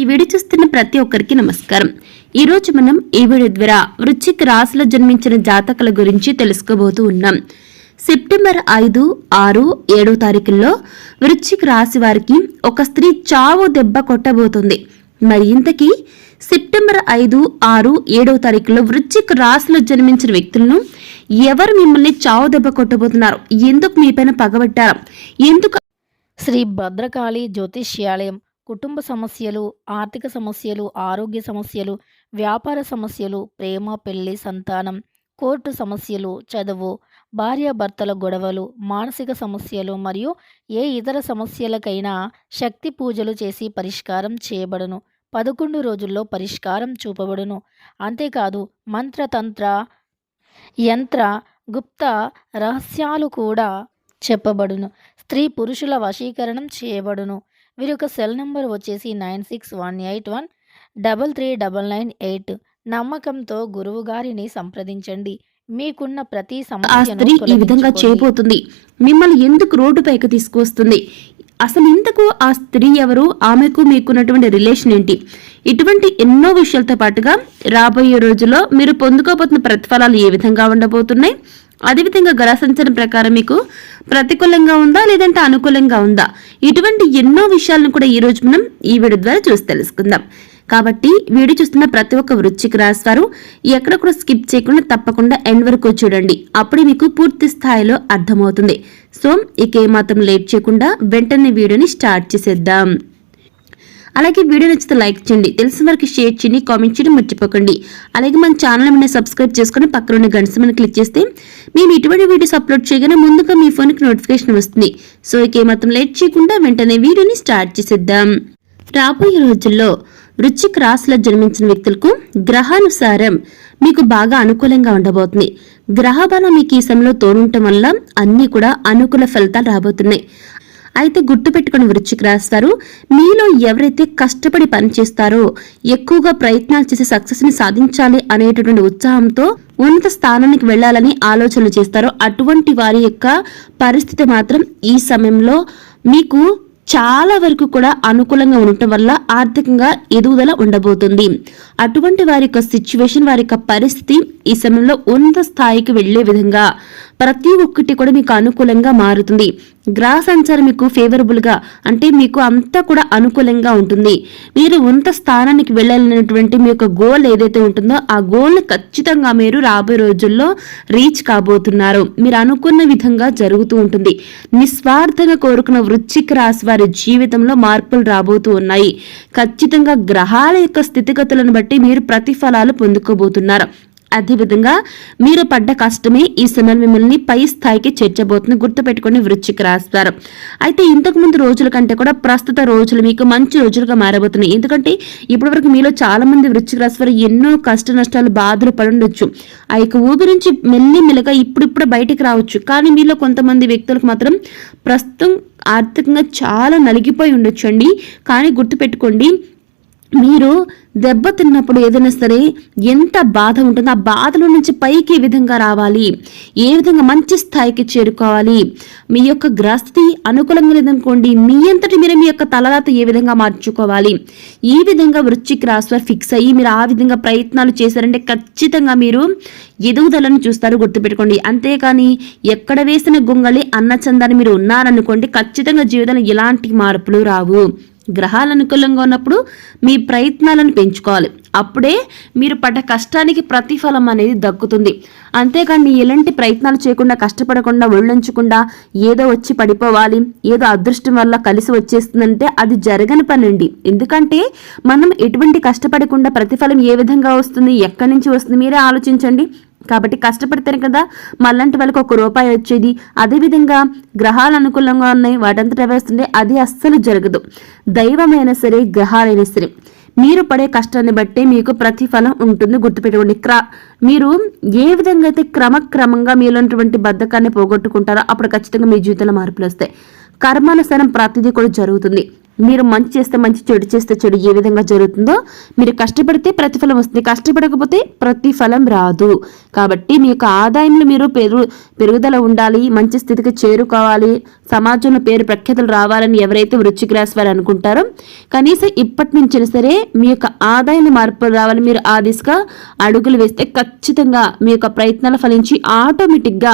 ఈ వీడియో చూస్తున్న ప్రతి ఒక్కరికి నమస్కారం. ఈ రోజు మనం ఈ వీడియో ద్వారా వృశ్చిక రాశిలో జన్మించిన జాతకల గురించి తెలుసుకోబోతూ ఉన్నాం. సెప్టెంబర్ ఐదు ఆరు ఏడో తారీఖుల్లో వృశ్చిక రాశి వారికి ఒక స్త్రీ చావు దెబ్బ కొట్టబోతుంది. మరి ఇంతకీ సెప్టెంబర్ ఐదు ఆరు ఏడో తారీఖులో వృశ్చిక రాశిలో జన్మించిన వ్యక్తులను ఎవరు మిమ్మల్ని చావు దెబ్బ కొట్టబోతున్నారు? ఎందుకు మీపైన పగబట్టారు? ఎందుకు శ్రీ భద్రకాళి జ్యోతిష్యాలయం కుటుంబ సమస్యలు ఆర్థిక సమస్యలు ఆరోగ్య సమస్యలు వ్యాపార సమస్యలు ప్రేమ పెళ్ళి సంతానం కోర్టు సమస్యలు చదువు భార్యాభర్తల గొడవలు మానసిక సమస్యలు మరియు ఏ ఇతర సమస్యలకైనా శక్తి పూజలు చేసి పరిష్కారం చేయబడును. పదకొండు రోజుల్లో పరిష్కారం చూపబడును. అంతేకాదు మంత్రతంత్ర యంత్ర గుప్త రహస్యాలు కూడా చెప్పబడును. స్త్రీ పురుషుల వశీకరణం చేయబడును. వీరి యొక్క సెల్ నెంబర్ వచ్చేసి nine six one eight one double three double nine eight. నమ్మకంతో గురువు గారిని సంప్రదించండి. మీకున్న ప్రతి ఆ స్త్రీ ఈ విధంగా. చేయబోతుంది. మిమ్మల్ని ఎందుకు రోడ్డుపైకి తీసుకొస్తుంది? అసలు ఇంతకు ఆ స్త్రీ ఎవరు? ఆమెకు మీకున్నటువంటి రిలేషన్ ఏంటి? ఇటువంటి ఎన్నో విషయాలతో పాటుగా రాబోయే రోజుల్లో మీరు పొందుకోబోతున్న ప్రతిఫలాలు ఏ విధంగా ఉండబోతున్నాయి? అదేవిధంగా గ్రహ సంచారం ప్రకారం మీకు ప్రతికూలంగా ఉందా లేదంటే అనుకూలంగా ఉందా? ఇటువంటి ఎన్నో విషయాలను కూడా ఈ రోజు మనం ఈ వీడియో ద్వారా చూసి తెలుసుకుందాం. కాబట్టి వీడియో చూస్తున్న ప్రతి ఒక్క వృశ్చిక రాశి ఎక్కడ కూడా స్కిప్ చేయకుండా తప్పకుండా ఎండ్ వరకు చూడండి. అప్పుడే మీకు పూర్తి స్థాయిలో అర్థమవుతుంది. సో ఇక ఏమాత్రం లేట్ చేయకుండా వెంటనే వీడియోని స్టార్ట్ చేసేద్దాం. అలాగే వీడియో నచ్చితే లైక్ చేయండి. తెలిసిన వారికి షేర్ చేయండి. కామెంట్ చేయడం మర్చిపోకండి. అలాగే మన ఛానల్ మీద సబ్స్క్రైబ్ చేసుకుని పక్కన ఉన్న గంట క్లిక్ చేస్తే మేము ఇటువంటి వీడియోస్ అప్లోడ్ చేయగానే ముందుగా మీ ఫోన్కి నోటిఫికేషన్ వస్తుంది. సో ఇక ఏమాత్రం లేట్ చేయకుండా వెంటనే వీడియోని స్టార్ట్ చేసేద్దాం. రాబోయే రోజుల్లో వృశ్చిక రాశిలో జన్మించిన వ్యక్తులకు గ్రహానుసారం మీకు బాగా అనుకూలంగా ఉండబోతుంది. గ్రహ బలం మీకు ఈ సమయంలో తోడుండటం వల్ల అన్నీ కూడా అనుకూల ఫలితాలు రాబోతున్నాయి. అయితే గుర్తుపెట్టుకుని వృశ్చిక రాస్తారు. మీలో ఎవరైతే కష్టపడి పనిచేస్తారో ఎక్కువగా ప్రయత్నాలు చేసి సక్సెస్ని సాధించాలి అనేటటువంటి ఉత్సాహంతో ఉన్నత స్థానానికి వెళ్ళాలని ఆలోచనలు చేస్తారో అటువంటి వారి యొక్క పరిస్థితి మాత్రం ఈ సమయంలో మీకు చాలా వరకు కూడా అనుకూలంగా ఉండటం వల్ల ఆర్థికంగా ఎదుగుదల ఉండబోతుంది. అటువంటి వారి యొక్క సిచ్యువేషన్ వారి యొక్క పరిస్థితి ఈ సమయంలో ఉన్నత స్థాయికి వెళ్ళే విధంగా ప్రతి ఒక్కటి కూడా మీకు అనుకూలంగా మారుతుంది. గ్రహ సంచారం మీకు ఫేవరబుల్గా అంటే మీకు అంతా కూడా అనుకూలంగా ఉంటుంది. మీరు ఉన్నత స్థానానికి వెళ్ళాలనేటువంటి మీ యొక్క గోల్ ఏదైతే ఉంటుందో ఆ గోల్ ఖచ్చితంగా మీరు రాబోయే రోజుల్లో రీచ్ కాబోతున్నారు. మీరు అనుకున్న విధంగా జరుగుతూ ఉంటుంది. నిస్వార్థంగా కోరుకున్న వృశ్చిక రాశి వారి జీవితంలో మార్పులు రాబోతూ ఉన్నాయి. ఖచ్చితంగా గ్రహాల యొక్క స్థితిగతులను బట్టి మీరు ప్రతిఫలాలు పొందుకోబోతున్నారు. అదేవిధంగా మీరు పడ్డ కష్టమే ఈ సమయం మిమ్మల్ని పై స్థాయికి చేర్చబోతుంది గుర్తుపెట్టుకుని వృచ్చికి రాస్తారు. అయితే ఇంతకు ముందు రోజుల కంటే కూడా ప్రస్తుత రోజులు మీకు మంచి రోజులుగా మారబోతున్నాయి. ఎందుకంటే ఇప్పటి వరకు మీలో చాలా మంది వృశ్చిక రాశి వారు ఎన్నో కష్ట నష్టాలు బాధలు పడుండొచ్చు ఆ యొక్క ఊపిరించి నుంచి మెల్లి మెల్లగా ఇప్పుడిప్పుడు బయటికి రావచ్చు. కానీ మీలో కొంతమంది వ్యక్తులకు మాత్రం ప్రస్తుతం ఆర్థికంగా చాలా నలిగిపోయి ఉండొచ్చు అండి కానీ గుర్తుపెట్టుకోండి మీరు దెబ్బతిన్నప్పుడు ఏదైనా సరే ఎంత బాధ ఉంటుందో ఆ బాధలో నుంచి పైకి ఏ విధంగా రావాలి? ఏ విధంగా మంచి స్థాయికి చేరుకోవాలి? మీ యొక్క గ్రస్తి అనుకూలంగా లేదనుకోండి మీ అంతటి మీరు మీ యొక్క తలరాత ఏ విధంగా మార్చుకోవాలి? ఈ విధంగా వృశ్చిక రాశి ఫిక్స్ అయ్యి మీరు ఆ విధంగా ప్రయత్నాలు చేశారంటే ఖచ్చితంగా మీరు ఎదుగుదలను చూస్తారు గుర్తుపెట్టుకోండి. అంతేకాని ఎక్కడ వేసిన గొంగళి అన్నచందాన్ని మీరు ఉన్నారనుకోండి ఖచ్చితంగా జీవితంలో ఎలాంటి మార్పులు రావు. గ్రహాలు అనుకూలంగా ఉన్నప్పుడు మీ ప్రయత్నాలను పెంచుకోవాలి. అప్పుడే మీరు పడ్డ కష్టానికి ప్రతిఫలం అనేది దక్కుతుంది. అంతేకాని ఎలాంటి ప్రయత్నాలు చేయకుండా కష్టపడకుండా ఒళ్ళుంచకుండా ఏదో వచ్చి పడిపోవాలి ఏదో అదృష్టం వల్ల కలిసి వచ్చేస్తుందంటే అది జరగని పనండి. ఎందుకంటే మనం ఎటువంటి కష్టపడకుండా ప్రతిఫలం ఏ విధంగా వస్తుంది ఎక్కడి నుంచి వస్తుంది మీరే ఆలోచించండి. కాబట్టి కష్టపడితేనే కదా. మళ్ళంటి వాళ్ళకి ఒక రూపాయి వచ్చేది. అదేవిధంగా గ్రహాలు అనుకూలంగా ఉన్నాయి. వాటంతట వేస్తుంటే అది అస్సలు జరగదు. దైవమైనా సరే గ్రహాలైనా సరే మీరు పడే కష్టాన్ని బట్టే మీకు ప్రతిఫలం ఉంటుంది. గుర్తుపెట్టుకోండి. క్ర మీరు ఏ విధంగా అయితే క్రమక్రమంగా మీలోటువంటి బద్ధకాన్ని పోగొట్టుకుంటారో అప్పుడు ఖచ్చితంగా మీ జీవితంలో మార్పులు వస్తాయి. కర్మానుసారం ప్రతిదీ కూడా జరుగుతుంది. మీరు మంచి చేస్తే మంచి చెడు చేస్తే చెడు ఏ విధంగా జరుగుతుందో మీరు కష్టపడితే ప్రతిఫలం వస్తుంది. కష్టపడకపోతే ప్రతిఫలం రాదు. కాబట్టి మీ యొక్క ఆదాయంలో మీరు పెరు పెరుగుదల ఉండాలి మంచి స్థితికి చేరుకోవాలి సమాజంలో పేరు ప్రఖ్యాతులు రావాలని ఎవరైతే వృశ్చిక రాశి వారు అనుకుంటారో కనీసం ఇప్పటి నుంచి సరే మీ యొక్క ఆదాయంలో మార్పు రావాలి మీరు ఆ దిశగా అడుగులు వేస్తే ఖచ్చితంగా మీ యొక్క ప్రయత్నాలు ఫలించి ఆటోమేటిక్గా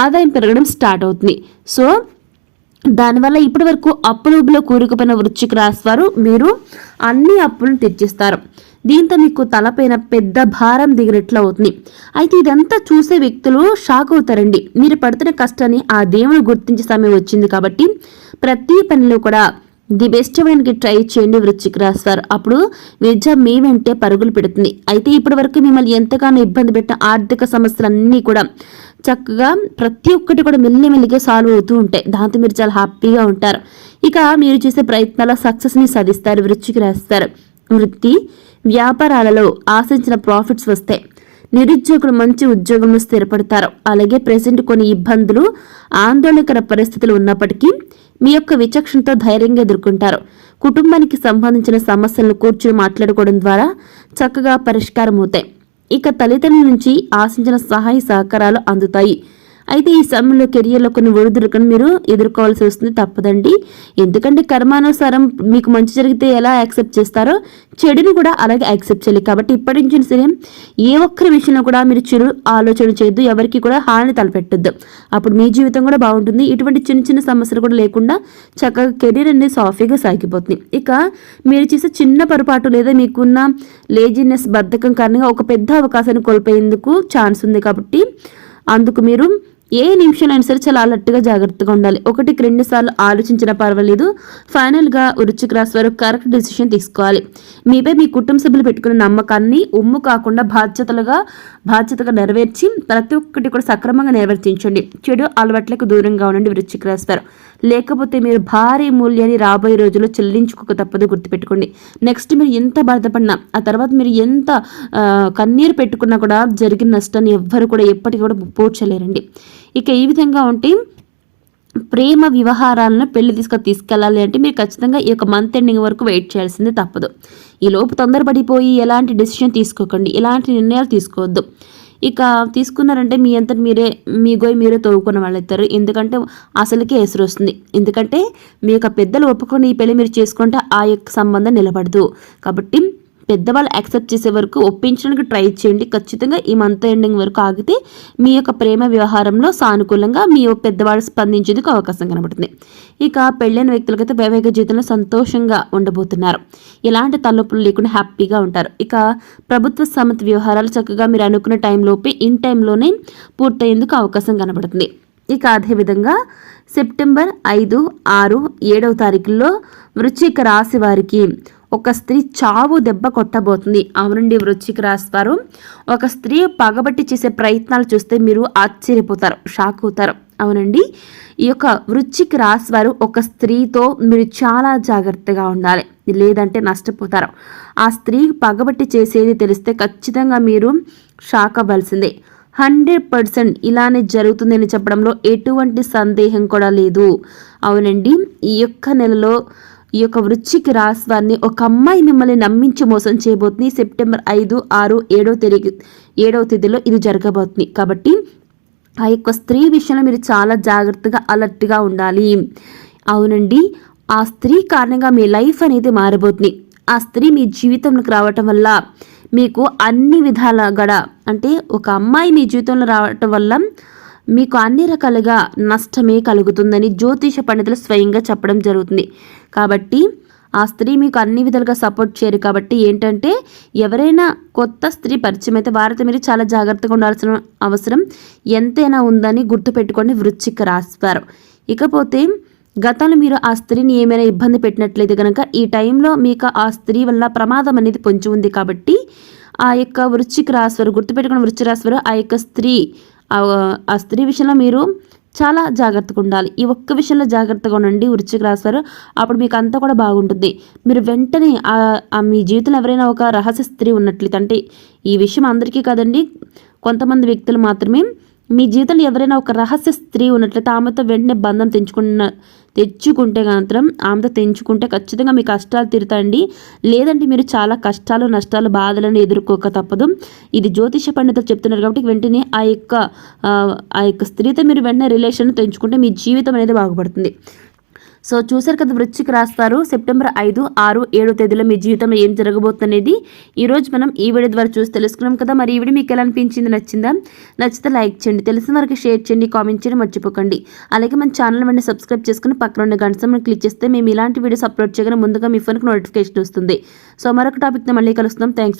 ఆదాయం పెరగడం స్టార్ట్ అవుతుంది. సో దానివల్ల ఇప్పటి వరకు అప్పుల కూరుకుపోయిన వృశ్చిక రాశి వారు మీరు అన్ని అప్పులను తెచ్చిస్తారు దీంతో మీకు తలపైన పెద్ద భారం దిగినట్లు అవుతుంది. అయితే ఇదంతా చూసే వ్యక్తులు షాక్ అవుతారండి. మీరు పడుతున్న కష్టాన్ని ఆ దేవుని గుర్తించే సమయం వచ్చింది కాబట్టి ప్రతి పనిలో కూడా ది బెస్ట్ ఇవ్వడానికి ట్రై చేయండి వృశ్చిక రాశి వారు. అప్పుడు విద్య మీ వెంటే పరుగులు పెడుతుంది. అయితే ఇప్పటి వరకు మిమ్మల్ని ఎంతగానో ఇబ్బంది పెట్టిన ఆర్థిక సమస్యలన్నీ కూడా చక్కగా ప్రతి ఒక్కటి కూడా మెల్లిమెల్లిగా సాల్వ్ అవుతూ ఉంటాయి. దాంతో మీరు చాలా హ్యాపీగా ఉంటారు. ఇక మీరు చేసే ప్రయత్నాల సక్సెస్ని సాధిస్తారు వృత్తికి రాస్తారు. వృత్తి వ్యాపారాలలో ఆశించిన ప్రాఫిట్స్ వస్తాయి. నిరుద్యోగులు మంచి ఉద్యోగంలో స్థిరపడతారు. అలాగే ప్రెసెంట్ కొన్ని ఇబ్బందులు ఆందోళనకర పరిస్థితులు ఉన్నప్పటికీ మీ యొక్క విచక్షణతో ధైర్యంగా ఎదుర్కొంటారు. కుటుంబానికి సంబంధించిన సమస్యలను కూర్చుని మాట్లాడుకోవడం ద్వారా చక్కగా పరిష్కారం అవుతాయి ఇక తల్లిదండ్రుల నుంచి ఆశించిన సహాయ సహకారాలు అందుతాయి. అయితే ఈ సమయంలో కెరియర్లో కొన్ని ఒడిదుడుకును మీరు ఎదుర్కోవాల్సి వస్తుంది. తప్పదండి. ఎందుకంటే కర్మానుసారం మీకు మంచి జరిగితే ఎలా యాక్సెప్ట్ చేస్తారో చెడుని కూడా అలాగే యాక్సెప్ట్ చేయాలి. కాబట్టి ఇప్పటి నుంచి సరే ఏ ఒక్కరి విషయంలో కూడా మీరు చెడు ఆలోచన చేయొద్దు. ఎవరికి కూడా హాని తలపెట్టొద్దు. అప్పుడు మీ జీవితం కూడా బాగుంటుంది. ఇటువంటి చిన్న చిన్న సమస్యలు కూడా లేకుండా చక్కగా కెరీర్ అనేది సాఫీగా సాగిపోతుంది. ఇక మీరు చేసే చిన్న పొరపాటు లేదా మీకున్న లేజినెస్ బద్ధకం కారణంగా ఒక పెద్ద అవకాశాన్ని కోల్పోయేందుకు ఛాన్స్ ఉంది కాబట్టి అందుకు మీరు ఏ నిమిషంలో సరే చాలా అలర్ట్గా జాగ్రత్తగా ఉండాలి. ఒకటికి రెండు సార్లు ఆలోచించినా పర్వాలేదు. ఫైనల్గా వృచ్చిక రాశి వారు కరెక్ట్ డెసిషన్ తీసుకోవాలి. మీపై మీ కుటుంబ సభ్యులు పెట్టుకున్న నమ్మకాన్ని ఉమ్ము కాకుండా బాధ్యతలుగా బాధ్యతగా నెరవేర్చి ప్రతి ఒక్కటి కూడా సక్రమంగా నెరవేర్చించండి. చెడు అలవాట్లకు దూరంగా ఉండండి వృచ్చిక రాశి వారు. లేకపోతే మీరు భారీ మూల్యాన్ని రాబోయే రోజుల్లో చెల్లించుకోక తప్పదు గుర్తుపెట్టుకోండి. నెక్స్ట్ మీరు ఎంత బాధపడినా ఆ తర్వాత మీరు ఎంత కన్నీరు పెట్టుకున్నా కూడా జరిగిన నష్టాన్ని ఎవ్వరు కూడా ఎప్పటికీ కూడా పోడ్చలేరండి. ఇక ఈ విధంగా ఉంటే ప్రేమ వ్యవహారాలను పెళ్ళి తీసుకు తీసుకెళ్ళాలి అంటే మీరు ఖచ్చితంగా ఈ యొక్క మంత్ ఎండింగ్ వరకు వెయిట్ చేయాల్సిందే తప్పదు. ఈ లోపు తొందరపడిపోయి ఎలాంటి డెసిషన్ తీసుకోకండి ఎలాంటి నిర్ణయాలు తీసుకోవద్దు. ఇక తీసుకున్నారంటే మీ అంతా మీరే మీ గోయి మీరే తవ్వుకున్న వాళ్ళు అవుతారు ఎందుకంటే అసలుకే ఎసురు వస్తుంది. ఎందుకంటే మీ యొక్క పెద్దలు ఒప్పుకొని ఈ పెళ్ళి మీరు చేసుకుంటే ఆ యొక్క సంబంధం నిలబడదు. కాబట్టి పెద్దవాళ్ళు యాక్సెప్ట్ చేసే వరకు ఒప్పించడానికి ట్రై చేయండి. ఖచ్చితంగా ఈ మంత్ ఎండింగ్ వరకు ఆగితే మీ యొక్క ప్రేమ వ్యవహారంలో సానుకూలంగా మీ పెద్దవాళ్ళు స్పందించేందుకు అవకాశం కనబడుతుంది. ఇక పెళ్ళైన వ్యక్తులకైతే వైవాహిక జీవితంలో సంతోషంగా ఉండబోతున్నారు. ఎలాంటి తలనొప్పులు లేకుండా హ్యాపీగా ఉంటారు. ఇక ప్రభుత్వ సమ్మతి వ్యవహారాలు చక్కగా మీరు అనుకున్న టైంలోపే ఇన్ టైంలోనే పూర్తయ్యేందుకు అవకాశం కనబడుతుంది. ఇక అదేవిధంగా సెప్టెంబర్ ఐదు ఆరు ఏడవ తారీఖుల్లో వృశ్చిక రాశి వారికి ఒక స్త్రీ చావు దెబ్బ కొట్టబోతుంది. అవునండి వృచ్చికి రాస్తారు ఒక స్త్రీ పగబట్టి చేసే ప్రయత్నాలు చూస్తే మీరు ఆశ్చర్యపోతారు షాక్ అవుతారు. అవునండి ఈ యొక్క వృచ్చికి రాశి వారు ఒక స్త్రీతో మీరు చాలా జాగ్రత్తగా ఉండాలి. లేదంటే నష్టపోతారు. ఆ స్త్రీ పగబట్టి చేసేది తెలిస్తే ఖచ్చితంగా మీరు షాక్ అవ్వాల్సిందే. హండ్రెడ్ పర్సెంట్ ఇలానే జరుగుతుందని చెప్పడంలో ఎటువంటి సందేహం కూడా లేదు. అవునండి ఈ యొక్క నెలలో ఈ యొక్క వృశ్చిక రాశివారిని ఒక అమ్మాయి మిమ్మల్ని నమ్మించి మోసం చేయబోతుంది. సెప్టెంబర్ ఐదు ఆరు ఏడో తేదీ ఏడవ తేదీలో ఇది జరగబోతుంది. కాబట్టి ఆ యొక్క స్త్రీ విషయంలో మీరు చాలా జాగ్రత్తగా అలర్ట్గా ఉండాలి. అవునండి. ఆ స్త్రీ కారణంగా మీ లైఫ్ అనేది మారబోతుంది. ఆ స్త్రీ మీ జీవితంలోకి రావటం వల్ల మీకు అన్ని విధాల గడ అంటే ఒక అమ్మాయి మీ జీవితంలో రావటం వల్ల మీకు అన్ని రకాలుగా నష్టమే కలుగుతుందని జ్యోతిష పండితులు స్వయంగా చెప్పడం జరుగుతుంది. కాబట్టి ఆ స్త్రీ మీకు అన్ని విధాలుగా సపోర్ట్ చేయరు. కాబట్టి ఏంటంటే ఎవరైనా కొత్త స్త్రీ పరిచయం అయితే వారితో మీరు చాలా జాగ్రత్తగా ఉండాల్సిన అవసరం ఎంతైనా ఉందని గుర్తుపెట్టుకోండి వృచ్చిక రాశివారు ఇకపోతే గతంలో మీరు ఆ స్త్రీని ఏమైనా ఇబ్బంది పెట్టినట్లయితే కనుక ఈ టైంలో మీకు ఆ స్త్రీ వల్ల ప్రమాదం అనేది పొంచి ఉంది. కాబట్టి ఆ యొక్క వృచ్చిక రాశివారు గుర్తుపెట్టుకున్న వృచ్చి రాశివారు ఆ యొక్క స్త్రీ ఆ స్త్రీ విషయంలో మీరు చాలా జాగ్రత్తగా ఉండాలి. ఈ ఒక్క విషయంలో జాగ్రత్తగా ఉండండి. వృశ్చిక రాశారు అప్పుడు మీకు అంతా కూడా బాగుంటుంది. మీరు వెంటనే ఆ- ఆ మీ జీవితంలో ఎవరైనా ఒక రహస్య స్త్రీ ఉన్నట్లయితే అంటే ఈ విషయం అందరికీ కాదండి కొంతమంది వ్యక్తులు మాత్రమే మీ జీవితంలో ఎవరైనా ఒక రహస్య స్త్రీ ఉన్నట్లయితే ఆమెతో వెంటనే బంధం తెంచుకున్న తెచ్చుకుంటే మాత్రం ఆమెతో తెంచుకుంటే ఖచ్చితంగా మీ కష్టాలు తీరుతండి లేదంటే మీరు చాలా కష్టాలు నష్టాలు బాధలను ఎదుర్కోక తప్పదు. ఇది జ్యోతిష పండితులు చెప్తున్నారు కాబట్టి వెంటనే ఆ యొక్క ఆ, ఆ యొక్క స్త్రీతో మీరు వెంటనే రిలేషన్ తెంచుకుంటే మీ జీవితం అనేది బాగుపడుతుంది. సో చూసారు కదా వృశ్చిక రాస్తారు. సెప్టెంబర్ ఐదు ఆరు ఏడు తేదీలో మీ జీవితంలో ఏం జరగబోతున్నది? ఈరోజు మనం ఈ వీడియో ద్వారా చూసి తెలుసుకున్నాం కదా. మరి ఈ వీడియో మీకు ఎలా అనిపించింది? నచ్చిందా? నచ్చితే లైక్ చేయండి. తెలిసిన వరకు షేర్ చేయండి. కామెంట్ చేయండి మర్చిపోకండి. అలాగే మన ఛానల్ వెంటనే సబ్స్క్రైబ్ చేసుకుని పక్కన ఉన్న గంట క్లిక్ చేస్తే మేము ఇలాంటి వీడియోస్ అప్లోడ్ చేయగానే ముందుగా మీ ఫోన్కి నోటిఫికేషన్ వస్తుంది. సో మరొక టాపిక్తో మళ్ళీ కలుస్తాం థ్యాంక్స్